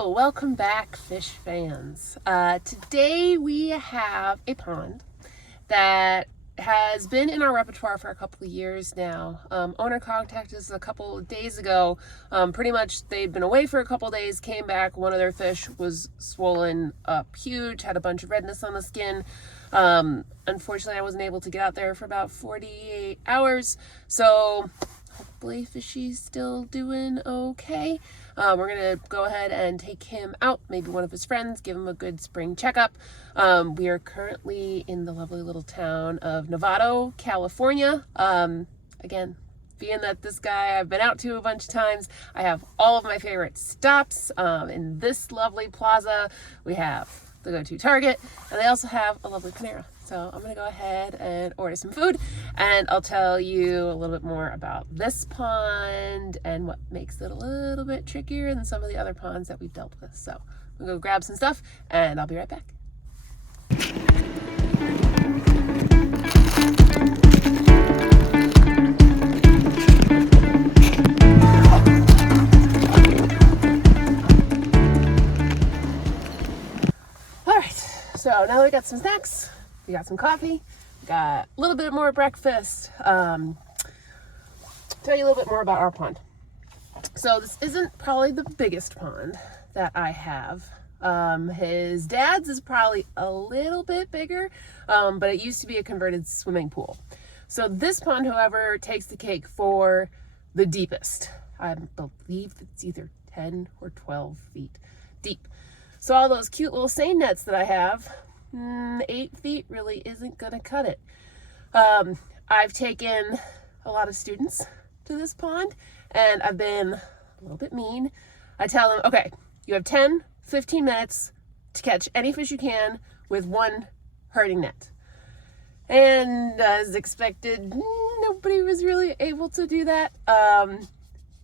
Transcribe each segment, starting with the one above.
Hello, welcome back, fish fans. Today we have a pond that has been in our repertoire for a couple of years now. Owner contacted us a couple of days ago. Pretty much they'd been away for a couple of days, came back, one of their fish was swollen up huge, had a bunch of redness on the skin. Unfortunately, I wasn't able to get out there for about 48 hours, so hopefully fishy's still doing okay. We're gonna go ahead and take him out, maybe one of his friends, give him a good spring checkup. We are currently in the lovely little town of Novato, California. Again, being that this guy I've been out to a bunch of times, I have all of my favorite stops in this lovely plaza. We have the go-to Target, and they also have a lovely Panera. So I'm gonna go ahead and order some food, and I'll tell you a little bit more about this pond and what makes it a little bit trickier than some of the other ponds that we've dealt with. So I'm gonna go grab some stuff, and I'll be right back. All right, so now that we got some snacks, we got some coffee, we got a little bit more breakfast. Tell you a little bit more about our pond. So this isn't probably the biggest pond that I have. His dad's is probably a little bit bigger, but it used to be a converted swimming pool. So this pond, however, takes the cake for the deepest. I believe it's either 10 or 12 feet deep. So all those cute little seine nets that I have, 8 feet really isn't gonna cut it. I've taken a lot of students to this pond, and I've been a little bit mean. I tell them, okay, you have 10, 15 minutes to catch any fish you can with one herding net. And as expected, nobody was really able to do that.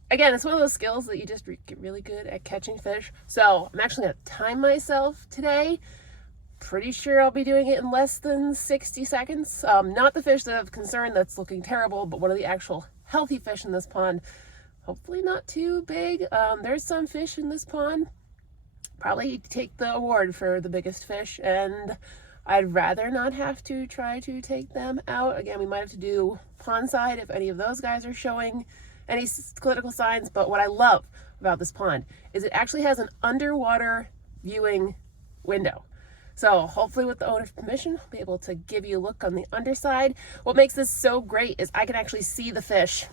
Again, it's one of those skills that you just get really good at catching fish. So I'm actually gonna time myself today. Pretty sure I'll be doing it in less than 60 seconds. Not the fish that have concern that's looking terrible, but one of the actual healthy fish in this pond. Hopefully not too big. There's some fish in this pond. Probably take the award for the biggest fish, and I'd rather not have to try to take them out. Again, we might have to do pond side if any of those guys are showing any clinical signs. But what I love about this pond is it actually has an underwater viewing window. So hopefully with the owner's permission, I'll be able to give you a look on the underside. What makes this so great is I can actually see the fish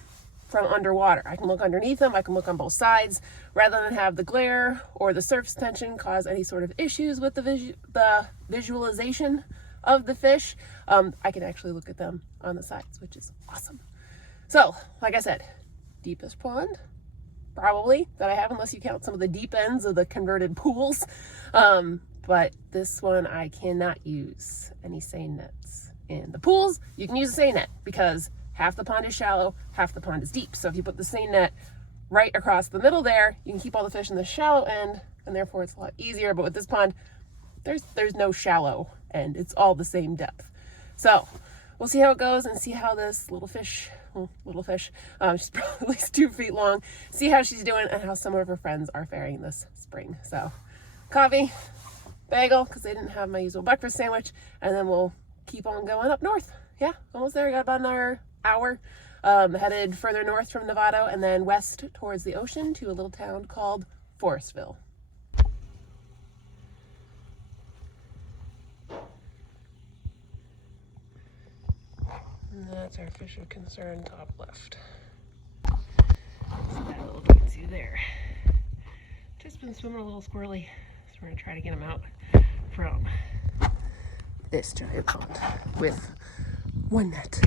from underwater. I can look underneath them, I can look on both sides, rather than have the glare or the surface tension cause any sort of issues with the visualization of the fish. I can actually look at them on the sides, which is awesome. So, like I said, deepest pond, probably, that I have, unless you count some of the deep ends of the converted pools. But this one, I cannot use any seine nets. In the pools, you can use a seine net because half the pond is shallow, half the pond is deep. So if you put the seine net right across the middle there, you can keep all the fish in the shallow end, and therefore it's a lot easier. But with this pond, there's no shallow end. It's all the same depth. So we'll see how it goes and see how this little fish, she's probably at least 2 feet long, see how she's doing and how some of her friends are faring this spring. So coffee, bagel, because they didn't have my usual breakfast sandwich, and then we'll keep on going up north. Yeah, almost there. Got about another hour. Headed further north from Novato and then west towards the ocean to a little town called Forestville. And that's our fish of concern top left. See that little daisy there. Just been swimming a little squirrely, so we're gonna try to get him out from this giant pond with one net.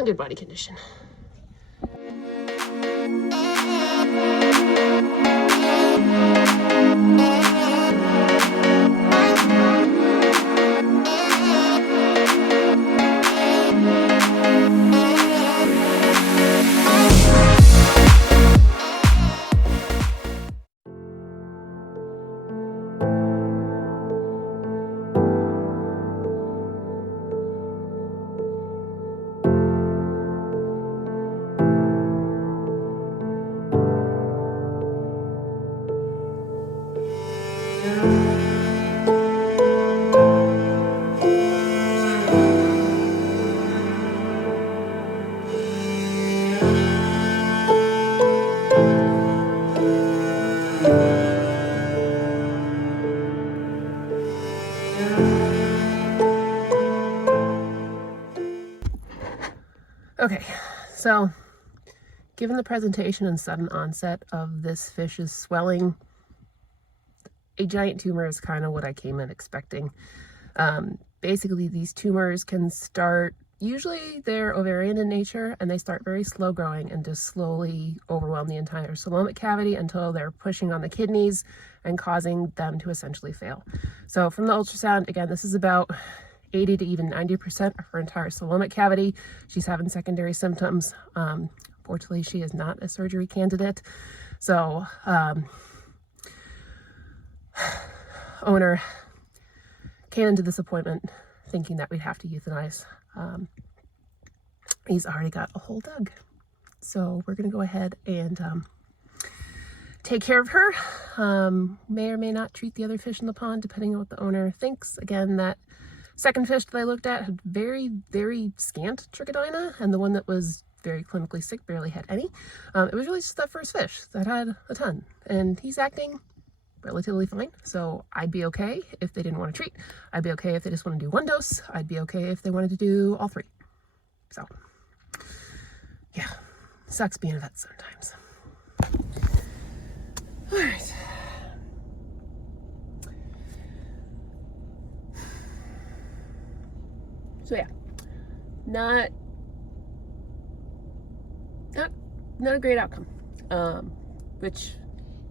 in good body condition. Okay, so given the presentation and sudden onset of this fish's swelling, a giant tumor is kind of what I came in expecting. Basically, these tumors can start, usually they're ovarian in nature, and they start very slow growing and just slowly overwhelm the entire coelomic cavity until they're pushing on the kidneys and causing them to essentially fail. So from the ultrasound, again, this is about 80 to even 90% of her entire coelomic cavity. She's having secondary symptoms. Fortunately, she is not a surgery candidate. So owner came into this appointment thinking that we'd have to euthanize. He's already got a hole dug. So we're gonna go ahead and take care of her. May or may not treat the other fish in the pond, depending on what the owner thinks. Again, that second fish that I looked at had very, very scant trichodyna, and the one that was very clinically sick barely had any. It was really just that first fish that had a ton, and he's acting relatively fine. So I'd be okay if they didn't want to treat. I'd be okay if they just want to do one dose. I'd be okay if they wanted to do all three. So yeah, sucks being a vet sometimes. All right. So yeah, not a great outcome, which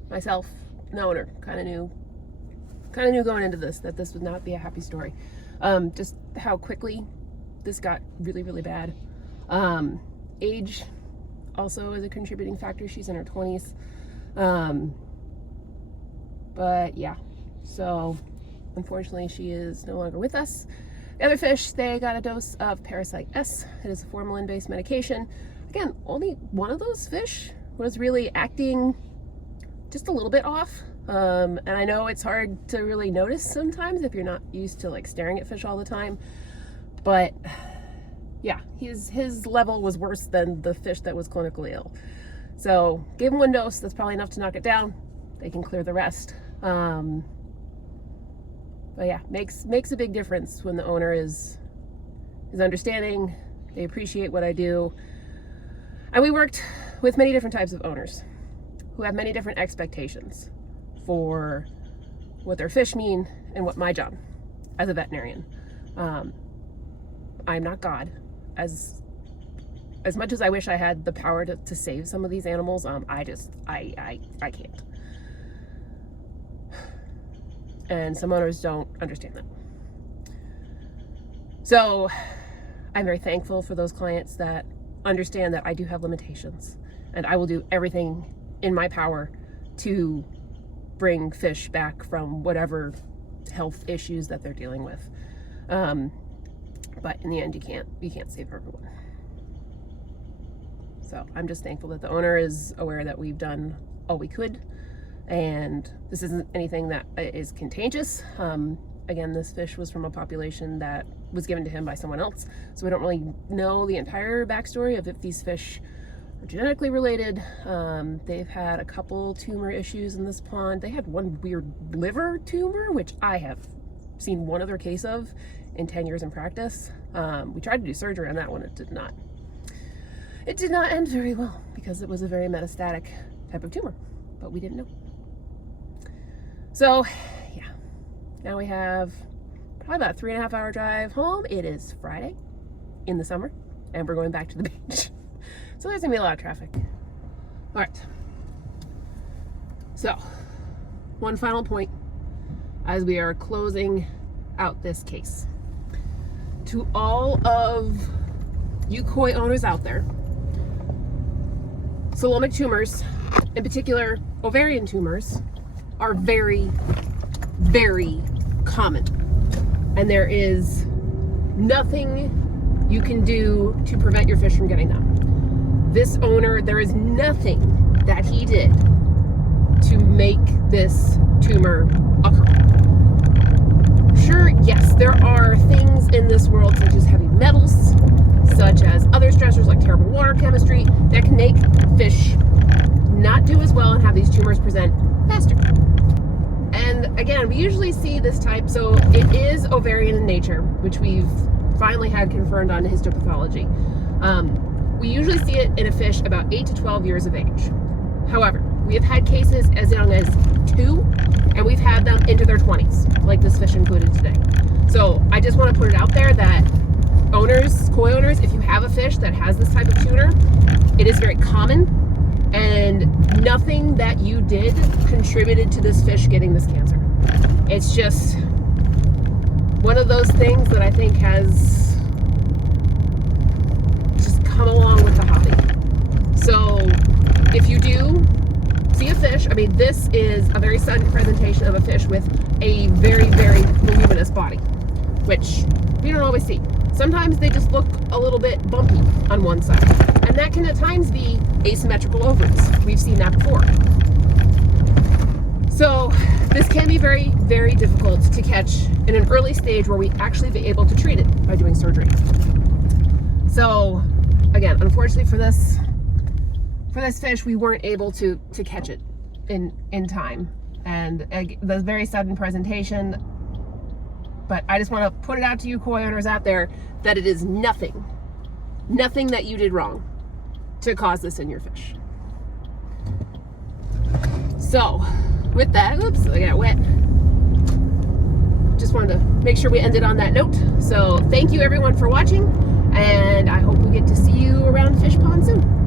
myself, the owner, kind of knew going into this that this would not be a happy story. Just how quickly this got really, really bad. Age also is a contributing factor. She's in her 20s. But yeah, so unfortunately she is no longer with us. The other fish, they got a dose of Parasite S. It is a formalin-based medication. Again, only one of those fish was really acting just a little bit off. And I know it's hard to really notice sometimes if you're not used to like staring at fish all the time. But yeah, his level was worse than the fish that was clinically ill. So gave him one dose. That's probably enough to knock it down. They can clear the rest. But yeah, makes a big difference when the owner is understanding. They appreciate what I do. And we worked with many different types of owners who have many different expectations for what their fish mean and what my job as a veterinarian. I'm not God. As much as I wish I had the power to save some of these animals, I can't. And some owners don't understand that. So I'm very thankful for those clients that understand that I do have limitations, and I will do everything in my power to bring fish back from whatever health issues that they're dealing with. But in the end, you can't save everyone. So I'm just thankful that the owner is aware that we've done all we could, and this isn't anything that is contagious. Again, this fish was from a population that was given to him by someone else, so we don't really know the entire backstory of if these fish are genetically related. They've had a couple tumor issues in this pond. They had one weird liver tumor, which I have seen one other case of in 10 years in practice. We tried to do surgery on that one. It did not end very well because it was a very metastatic type of tumor, but we didn't know. So yeah, now we have probably about a 3.5 hour drive home. It is Friday in the summer. and we're going back to the beach. So there's gonna be a lot of traffic. All right. So, one final point as we are closing out this case. To all of you koi owners out there, coelomic tumors, in particular ovarian tumors, are very, very common. And there is nothing you can do to prevent your fish from getting them. This owner, there is nothing that he did to make this tumor occur. Sure, yes, there are things in this world such as heavy metals, such as other stressors like terrible water chemistry that can make fish not do as well and have these tumors present faster. And again, we usually see this type, so it is ovarian in nature, which we've finally had confirmed on histopathology. We usually see it in a fish about 8 to 12 years of age. However, we have had cases as young as 2, and we've had them into their 20s, like this fish included today. So I just want to put it out there that owners, koi owners, if you have a fish that has this type of tuner, it is very common, and nothing that you did contributed to this fish getting this cancer. It's just one of those things that I think has just come along with the hobby. So if you do see a fish, I mean, this is a very sudden presentation of a fish with a very, very voluminous body, which you don't always see. Sometimes they just look a little bit bumpy on one side, and that can at times be asymmetrical ovaries. We've seen that before. So this can be very, very difficult to catch in an early stage where we actually be able to treat it by doing surgery. So again, unfortunately for this fish, we weren't able to catch it in time, and the very sudden presentation. But I just want to put it out to you koi owners out there that it is nothing that you did wrong to cause this in your fish. So with that, oops, I got wet. Just wanted to make sure we ended on that note. So thank you everyone for watching, and I hope we get to see you around Fish Pond soon.